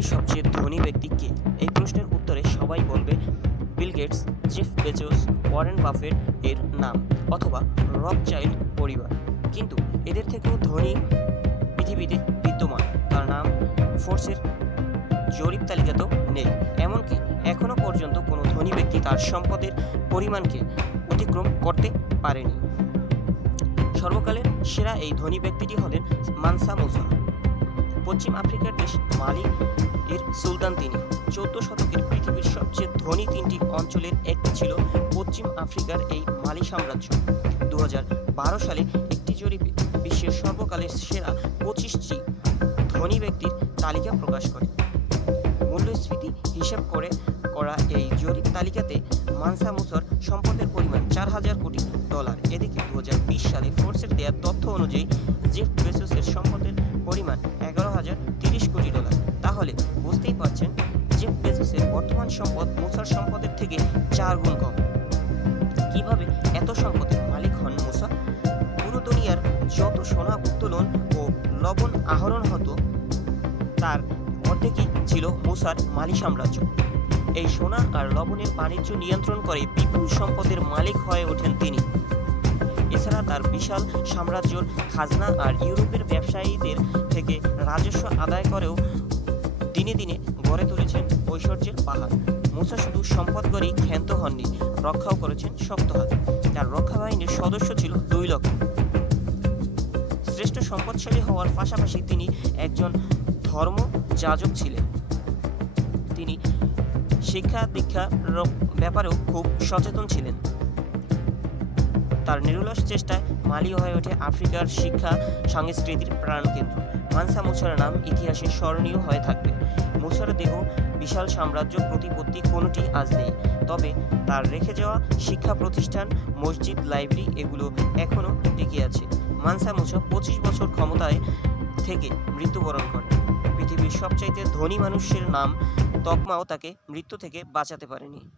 পৃথিবীর সবচেয়ে ধনী ব্যক্তি কে? এই প্রশ্নের উত্তরে সবাই বলবে Bill Gates, Jeff Bezos, Warren Buffett এর নাম, অথবা রক চাইল্ড পরিবার। কিন্তু এদের থেকেও ধনী পৃথিবীতে বিদ্যমান। তার নাম ফোর্সের জরিপ তালিকাতেও নেই। এমনকি এখনও পর্যন্ত কোনো ধনী ব্যক্তি তার সম্পদের পরিমাণকে অতিক্রম করতে পারেনি। সর্বকালের সেরা এই ধনী ব্যক্তিটি হলেন মানসা মুসা পশ্চিম আফ্রিকার দেশ মালি এর সুলতান তিনি। চৌদ্দ শতকের পৃথিবীর সবচেয়ে ধনী তিনটি অঞ্চলের একটি ছিল পশ্চিম আফ্রিকার এই মালি সাম্রাজ্য। দু সালে একটি জরিপে বিশ্বের সর্বকালের সেরা পঁচিশটি ধনী ব্যক্তির তালিকা প্রকাশ করে। মূল্যস্ফীতি হিসাব করে করা এই জরিপ তালিকাতে মানসা মুসার সম্পদের পরিমাণ চার হাজার কোটি ডলার। এদিকে দু হাজার বিশ সালে ফোর্সের দেওয়া তথ্য অনুযায়ী জেফ বেসোসের সম্পদের পরিমাণ তিরিশ কোটি ডলার। তাহলে বুঝতেই পারছেন জেফ বেসোসের বর্তমান সম্পদ মুসার সম্পদের থেকে চার গুণ কম। কীভাবে এত সম্পদের মালিক হন মুসা? পুরো দুনিয়ার যত সোনা উত্তোলন ও লবণ আহরণ হতো, তার অর্ধেকই ছিল মুসার মালি সাম্রাজ্য। এই সোনা আর লবণের বাণিজ্য নিয়ন্ত্রণ করে বিপুল সম্পদের মালিক হয়ে ওঠেন তিনি। এছাড়া তার বিশাল সাম্রাজ্যর খাজনা আর ইউরোপের ব্যবসায়ীদের থেকে রাজস্ব আদায় করেও দিনে দিনে গড়ে তুলেছেন ঐশ্বর্যের পাহাড়। মুসা শুধু সম্পদ গড়েই ক্ষান্ত হননি, রক্ষাও করেছেন শক্ত হাত। তার রক্ষা বাহিনীর সদস্য ছিল দুই লক্ষ। শ্রেষ্ঠ সম্পদশালী হওয়ার পাশাপাশি তিনি একজন ধর্ম যাজক ছিলেন। তিনি শিক্ষা দীক্ষার ব্যাপারেও খুব সচেতন ছিলেন। তার নিরলস চেষ্টায় মালি হয়ে ওঠে আফ্রিকার শিক্ষা সংস্কৃতির প্রাণকেন্দ্র। মানসা মুসার নাম ইতিহাসে স্মরণীয় হয়ে থাকবে। মুসার দেহ বিশাল সাম্রাজ্য প্রতিপত্তি কোনোটি আজ নেই। তবে তার রেখে যাওয়া শিক্ষা প্রতিষ্ঠান, মসজিদ, লাইব্রেরি এগুলো এখনও টিকে আছে। মানসা মুসা পঁচিশ বছর ক্ষমতায় থেকে মৃত্যুবরণ করে। পৃথিবীর সবচাইতে ধনী মানুষের নাম তকমাও তাকে মৃত্যু থেকে বাঁচাতে পারেনি।